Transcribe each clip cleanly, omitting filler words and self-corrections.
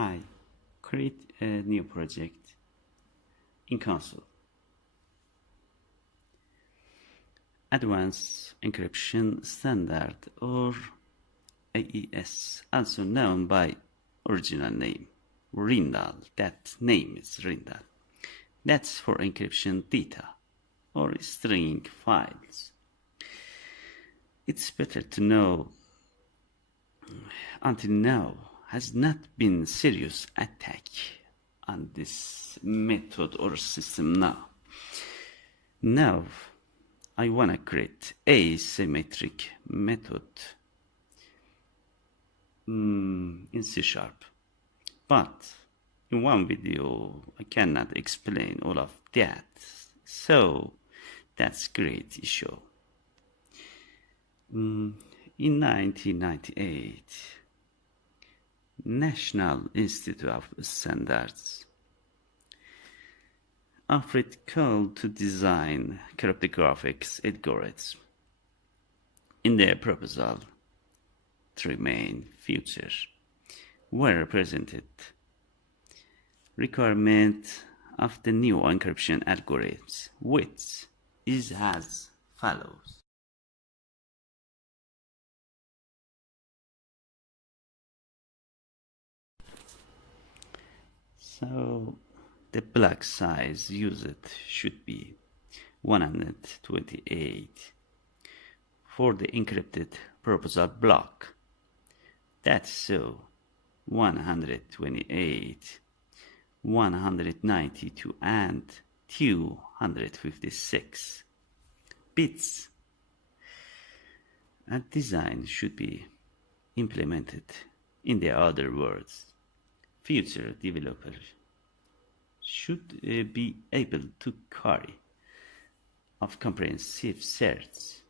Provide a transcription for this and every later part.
Hi, create a new project in console. Advanced Encryption Standard or AES, also known by original name Rindal. That name is Rindal. That's for encryption data or string files. It's better to know until now has not been serious attack on this method or system now. Now I wanna create asymmetric method in C#, but in one video I cannot explain all of that, so that's great issue. In 1998, National Institute of Standards offered call to design cryptographic algorithms. In their proposal, three main features were presented. Requirement of the new encryption algorithms, which is as follows. So the block size used should be 128 for the encrypted proposal block. That's so 128, 192 and 256 bits. And design should be implemented. In the other words, future developers should be able to carry of comprehensive search.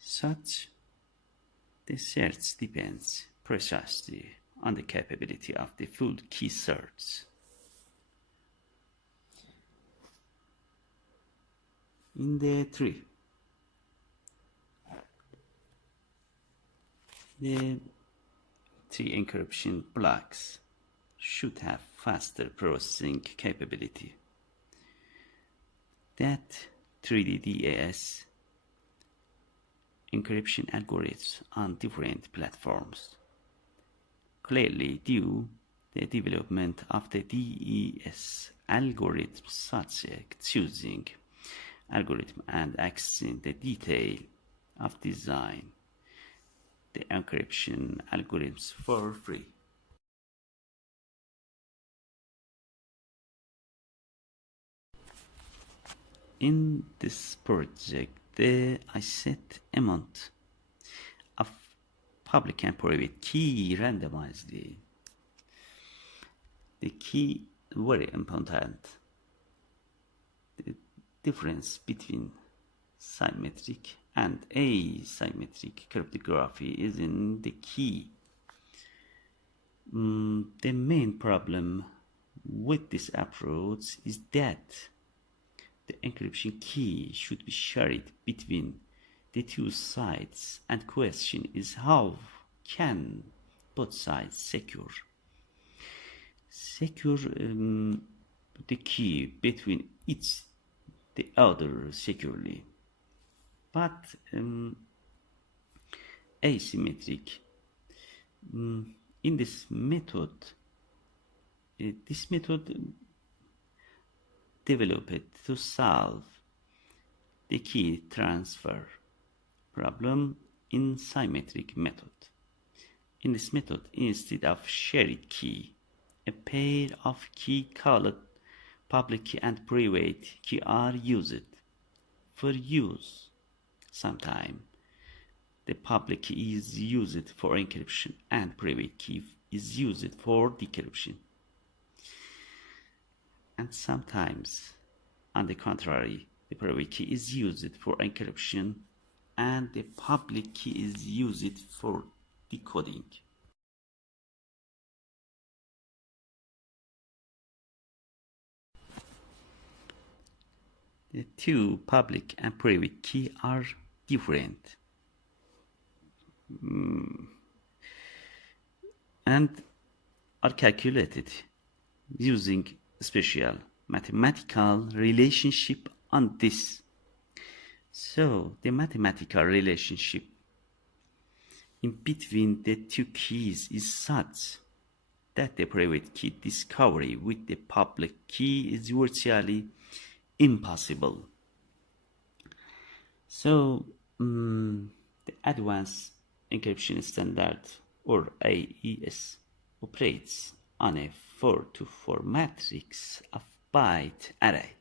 Such the search depends precisely on the capability of the full key search. In the three encryption blocks should have faster processing capability. That 3DDAS encryption algorithms on different platforms clearly due the development of the DES algorithm such as choosing algorithm and accessing the detail of design the encryption algorithms for free. In this project, I set amount of public and private key randomized. The key very important. The difference between symmetric and asymmetric cryptography is in the key. The main problem with this approach is that the encryption key should be shared between the two sides, and question is how can both sides secure the key between each the other securely. But asymmetric in this method developed to solve the key transfer problem in symmetric method. In this method, instead of shared key, a pair of key called public key and private key are used for use. Sometimes the public key is used for encryption and private key is used for decryption. And sometimes, on the contrary, the private key is used for encryption and the public key is used for decoding. The two public and private key are different. and are calculated using special mathematical relationship on this. So the mathematical relationship in between the two keys is such that the private key discovery with the public key is virtually impossible. So the advanced encryption standard, or AES, operates on a 4 to 4 matrix of byte array.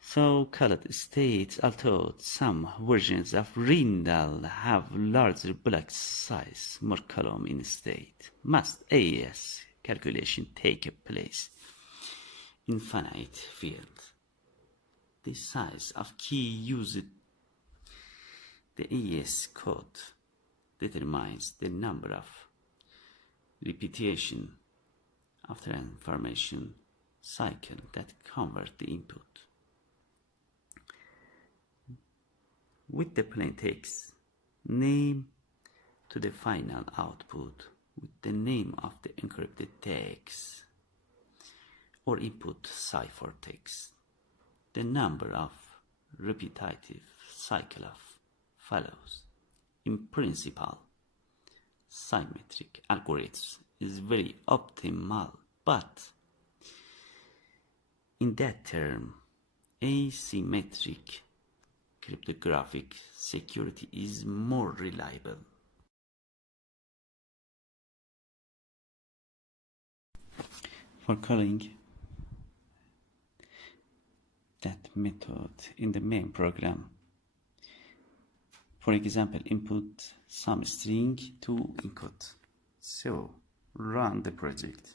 So called states, although some versions of Rindal have larger block size, more column in state, must AES calculation take place in finite field. The size of key used the AES code determines the number of repetition after an information cycle that convert the input. With the plain text name to the final output with the name of the encrypted text or input ciphertext, the number of repetitive cycle of follows. In principle, symmetric algorithms is very optimal, but in that term, asymmetric cryptographic security is more reliable. For calling that method in the main program, for example, input some string to encode. So run the project.